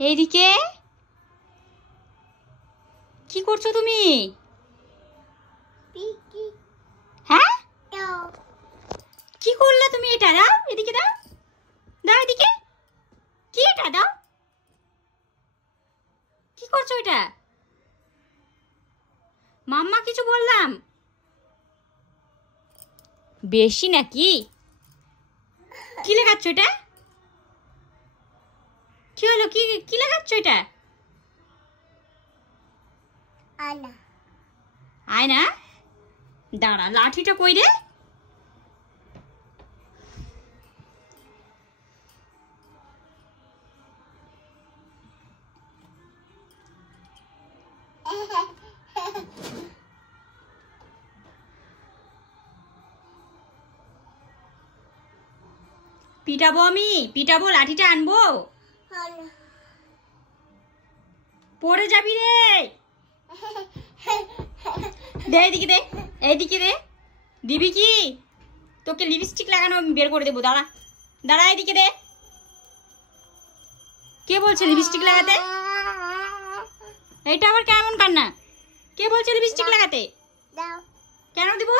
এইদিকে কি করছো তুমি? হ্যাঁ, কি করলে তুমি? এটা দাও, এদিকে দাও, দাও এদিকে। কি এটা? দাও। কি করছো এটা? মাম্মা কিছু বললাম বেশি নাকি? কি লাগাচ্ছ এটা? কি হলো? কি কি লাগাচ্ছ এটা? আয়না। আয়না? দাঁড়া, লাঠিটা কই রে? পিটাবো আমি, পিটাবো, লাঠিটা আনবো। পড়ে যাবি রে। দে এইদিকে, দে এইদিকে দে। দিবি কি? তোকে লিপস্টিক লাগানো আমি বের করে দেবো। দাঁড়া দাঁড়া, এইদিকে দে। কে বলছে লিপস্টিক লাগাতে? এটা আবার কেমন কান্না? কে বলছে লিপস্টিক লাগাতে? কেন দিব?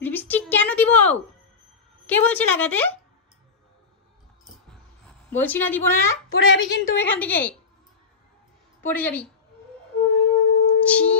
লিপস্টিক কেন দিব? কে বলছে লাগাতে? বলছি না দিব না। পড়ে যাবি কিন্তু এখান থেকে, পড়ে যাবি। ছি।